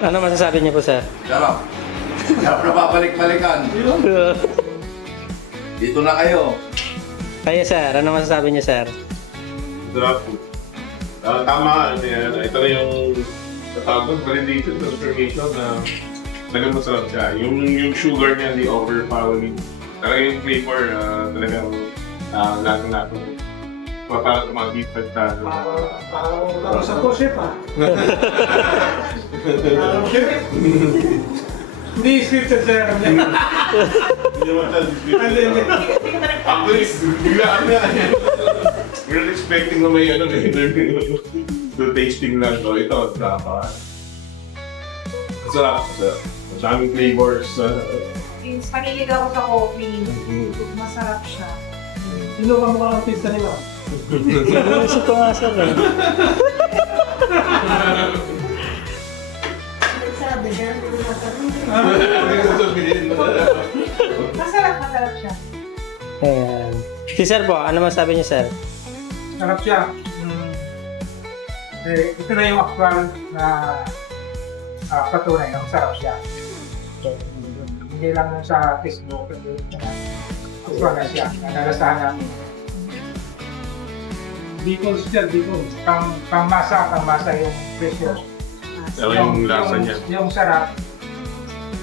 Ano masasabi niyo po, sir? Sarap. Sarap na babalik-balikan. Dito na kayo. Kayo, sir. Ano masasabi niyo, sir? Sarap po. Tama, ito na yung tatawag validation, confirmation na talagang masarap siya. Yung sugar niya, hindi overpowering. Talaga yung flavor, talagang lahat-lahat. Parang mga beef at Parang sa chef ah. Parang chef. Hindi scripted sir. Hindi naman Hindi. actually, biglaan na. We're not expecting na may ano the tasting lang. So ito, masarap. Masarap. Masaming flavors. Panilig ako sa coffee. Masarap siya. Sino ka mga artista nila? Inisip ko nga, sir. Sabi siya, masarap siya. Ayan. Si sir po, ano masasabi niyo, sir? Sarap siya. Ito na yung actual na patunay na masarap siya. Hindi lang sa Facebook. Actual na siya. Nagalasahan namin. Bicol siya, Bicol. Pangmasa yung presyo. Pero yung lasa niya. Yung sarap,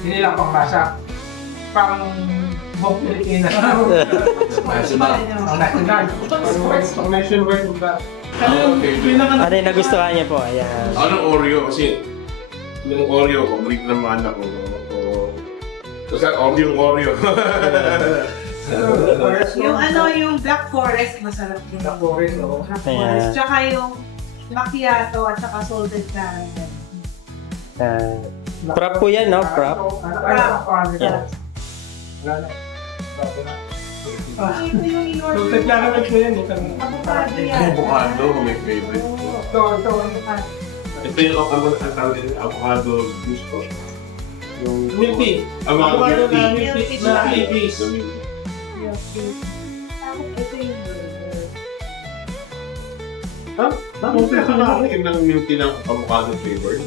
hindi lang pangmasa. Pang buong Pilipinas. National. Ang national. Pang nationwide ba? Ano yung nagustuhan niyo po? Ayan. Anong Oreo? Kasi yung Oreo, complete naman ako. Kasi Oreo. Yung yung Black Forest, masarap din. Black Forest, oo. Black Ayan. Forest. Tsaka yung macchiato at saka salted caramel. Prop po yan, no? Prop. Yeah. Wala na. Bago na. Ito yung in-order. Salted caramel ko yan. Avocado yan. Avocado, my favorite. Ito. Ito yung avocado juice ko. Yung Milk tea. Avocado tea. Milk tea. Na ibis. Tapos ito yung burger. Bakit ito nakakain ng milk tea ng avocado flavor?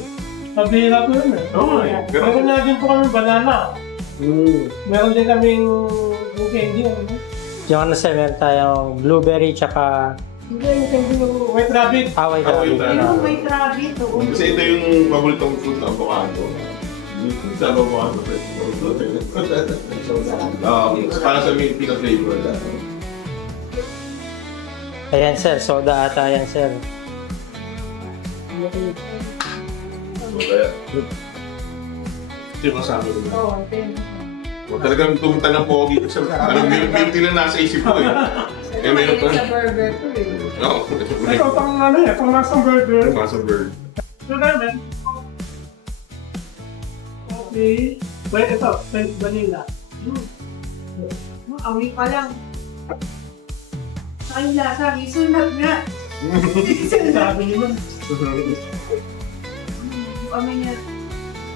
Pabihira ko yun eh. Oo, Meron na din po kami banana. Meron din kaming yung candy. Yung ano, sir, meron tayong blueberry tsaka Hindi, yung candy yung white rabbit. away Away gabi. rabbit. Yung may rabbit. Kasi ito yung paboritong fruit ng avocado. Sa avocado. Para sa milk tea na flavor. Ayan, sir. Soda ata yan, sir. Kaya, ito yung masabi ko. Oo, ito yung Talagang tumunta na po dito sa milk tea na nasa isip ko eh. Eh, meron pa. sa burger to eh. Oo. Ito pang ano eh, pang lasang burger. Muscle bird. Ito namin. Okay. Wait, ito. Vanilla. Awi pa lang. Saka yung lasa, isunat nga. Sabi niyo. Amoy niya.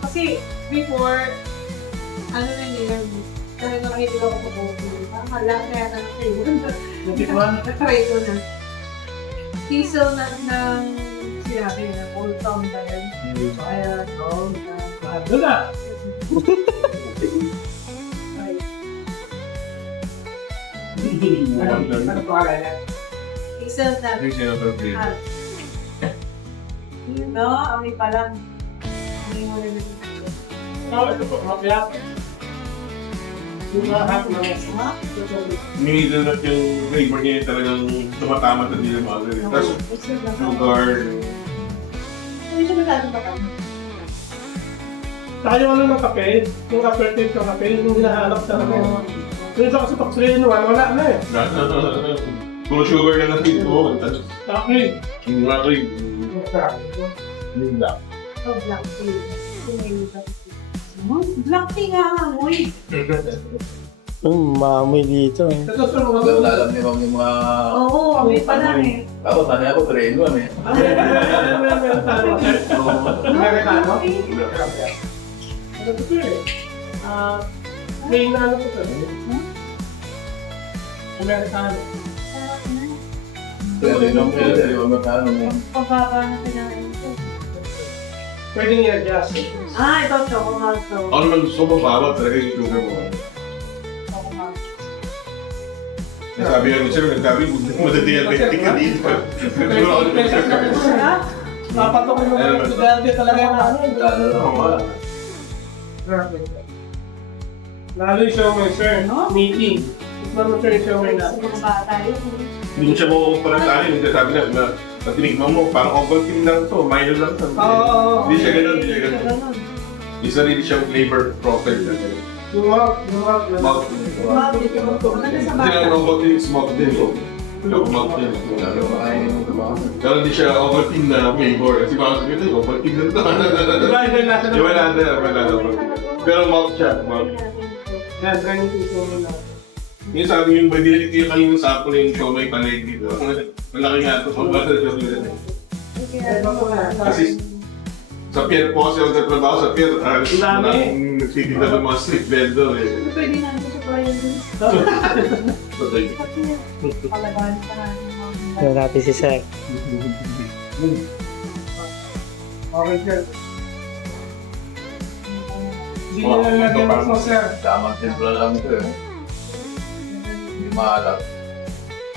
Kasi before, ano na nila, talagang mahilig ako sa coffee. Parang halak na yata ng flavor. Natikman. Natry ko na. Diesel ng sinabi na Old Town ba yun? So, ayan. Doon na. Ano pa kala niya? Diesel na. Ah. No, amoy pa lang. Amoy mo rin. Ito po, mapia. Yung lahat ng Middle nut yung flavor niya talagang tumatama sa dila mo agad. Tapos sugar. Hindi siya masyadong patang. Saka yung ano ng kape, yung aperitif ng kape, yung hinahanap sa kape. Yung isa kasi toxin, wala na eh. Puro sugar na natin ko. Tapos, Yung mga rin. Yung black. Oh, black tea. Black tea nga ang amoy. Maamoy dito. ito sa mga... Wala alam ni Ma'am yung mga... Oo, amoy pa lang eh. Ako, sanay ako, train one eh. Amerikano? Ano ito eh? Main na ano ito eh? Amerikano. Pwede nung pwede, yung magkano mo. Pababa na kinain ito. Pwede i-adjust. Ito, choco malt to. Ako naman gusto ko mababa talaga yung sugar mo. Choco malt. Sabi nga ni Sir, nagsabi, madadiabetic ka dito. Nagsiguro ako ng sugar. Papatok yung mga estudyante talaga yung ano. Wala. Grabe. Lalo yung siomay, sir. Meaty. Tikman mo, sir, yung siomay na. Sa mga bata yun. Hindi mo siya makukumparan sa akin. Nagsasabi na, tinikman mo, parang Ovaltine lang to, minor lang to. Oo. Hindi siya ganun, hindi siya ganun. Hindi sarili siyang flavor profile na ganun. Yung malt. Malt. Malt, ito. Maganda sa Kasi ang bata. Ovaltine is malt din. Malt din. Lalo makainin mo diba? Pero hindi siya Ovaltine na flavor. Kasi baka sabihin ito, Ovaltine lang to. Diba, iba natin. Di ba natin? Pero malt siya, malt. Yan, try nyo yung siomay na. Yung sabi yung ba, dinalik yung kanina sa apo yung siomay paleg dito. Malaki nga ito, pag basta siya. Kasi sa pier po kasi ang nagtrabaho sa pier, maraming nagtitinda ng mga street vendor eh. Pwede na ito sa Brian dun. Patay. Palabahan pa natin. Ito natin si Sir. Okay, sir. Hindi nyo lalagyan ng sauce, sir. Tamang timpla lang ito eh. Hindi maalat.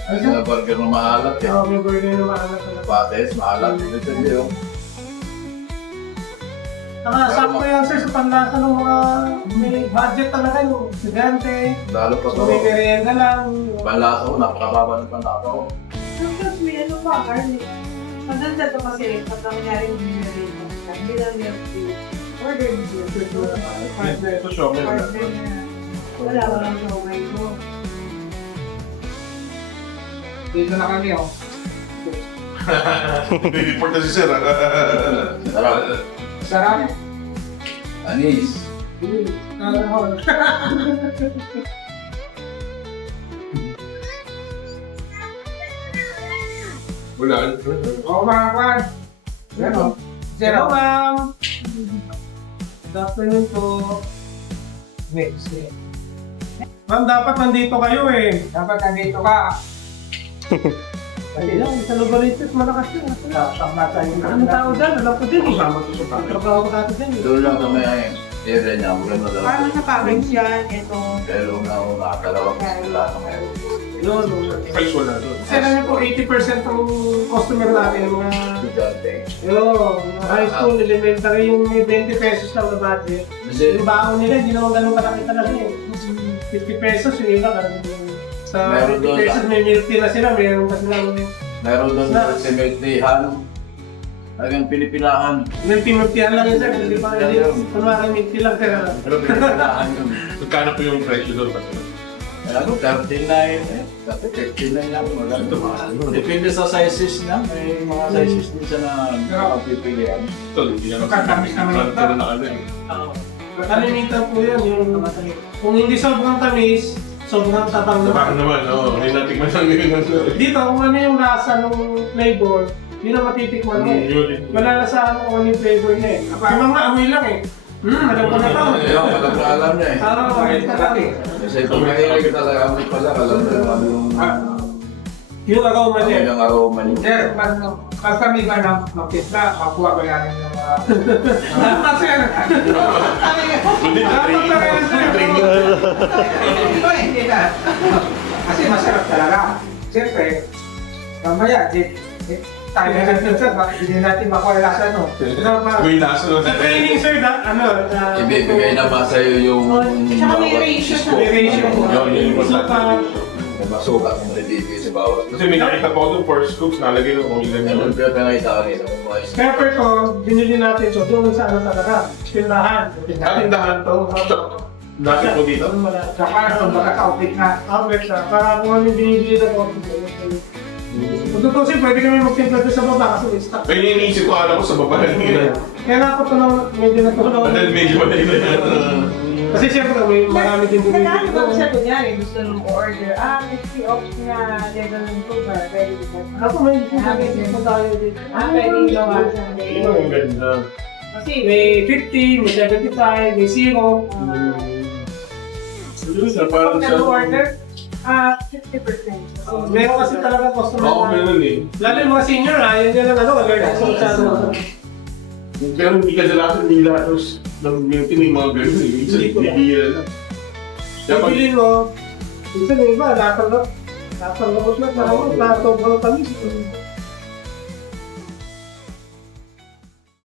Kasi na burger na maalat eh. Oo, may burger na maalat talaga. Pates, maalat. Ito hindi oh. Sakto yan, sir, sa panlasa ng mga may budget talaga yung estudyante. Lalo pa So, may ito. merienda lang. Panlasa ko, napakababa ng panlasa ko. Tapos may ano pa, garlic. Maganda to kasi pag nangyari yung binarito. Hindi lang yung order niyo. Ito siomay. Order na. Walang showmay mo. Dito na kami, oh. Report na si Sir. Sarap. Sarap. Anis. Wala. Oo, mga kwan. Yan, oh. Hello, ma'am. Good afternoon po. Next. Ma'am, dapat nandito kayo eh. Dapat nandito ka. Kasi lang, sa Lubaritis, malakas yun. Tama tayo. Anong tao dyan? Alam ko din eh. Trabaho ko dati din eh. Doon lang kami ay area niya. Maganda daw. Parang sa package yan, ito. Pero na ako nakakalawang sila na meron. Yun. Price wala doon. Kasi lang po, 80% ng customer natin, yung mga Estudyante. mga high school, elementary, yung may 20 pesos lang na budget. Kasi Yung baon nila, hindi naman ganun kalaki talaga eh. 50 pesos, yung iba, karang sa Meron 50 doon, pesos may milk tea na sila, mayroon pa silang meron doon sa miltihan. Talagang pinipilahan. milk tea lang yun sir, hindi pa hindi. Kunwari milk tea lang sir. Pero pinipilahan yun. Magkano po yung presyo doon? Ano, 39 eh. Dati 39 lang. Maganda. Depende sa sizes niya. May mga sizes din siya na nakapipilihan. Ito, hindi naman. Magkatamis naman ito. Pero na ano eh. Kalimitan po yun, yung kung hindi sobrang tamis, sobrang tatang Baka naman. naman, oo. Hindi natin man lang yun. Dito, kung ano yung lasa ng flavor, yun ang matitikman mo eh. Yun. Malalasahan mo kung ano yung flavor niya eh. Yung mga amoy lang eh. Alam ko na to. Ayun, alam na alam niya eh. Amoy ka lang eh. Kasi kung mahilig ka talaga amoy pala, alam na yung Yung aroma amoy niya. ng aroma niya. Sir, pag kami ba na magkitla, makuha ko yan yung mga... Sir! Hindi na training. Hindi na. Kasi masarap talaga. Siyempre, mamaya, tayo na lang sir, bakit hindi natin makuha yung lasa, no? May lasa nun. Sa training, sir, Ibibigay na ba sa'yo yung... Tsaka may ratio siya. May ratio. Yun, yun. Suka. May masukat yung ibibigay sa bawat. Kasi may nakita po ako first scoops, nalagay nung kung ilan Ano yun. yung pinakita kanina? Boys. Pepper ko, binili natin ito doon sa ano talaga, tindahan. Tindahan to. Dati po dito. Saka ano, baka outlet na. Outlet na. Para kung ano yung binibili na ko. Kung tutusin, pwede kami magtimpla doon sa baba kasi may stock. Kaya iniisip ko, alam ko sa baba lang yun. Kaya nga ako ito na medyo natulog. And then medyo malay na yan. Kasi siyempre may marami din bumibili Nagkano ba ko. siya kunyari, gusto nung order, next the option na level ng sugar, pwede ba? Ako may hindi tayo dito. Pwede yung gawa sa Ang ganda. Kasi, May 50, may 75, may 0. Parang pag siya. nag-order, 50%. Meron kasi talaga customer Oo, na. meron eh. Lalo yung mga senior, ayaw nila lang ano, alert sa masyado. Pero hindi kadalasan nila tapos ng beauty may mga ganun eh. Minsan Hindi ko lang. bibigyan lang. Dapat, Pagbilin mo, minsan yung iba, natanggap mo na, sobrang tamis.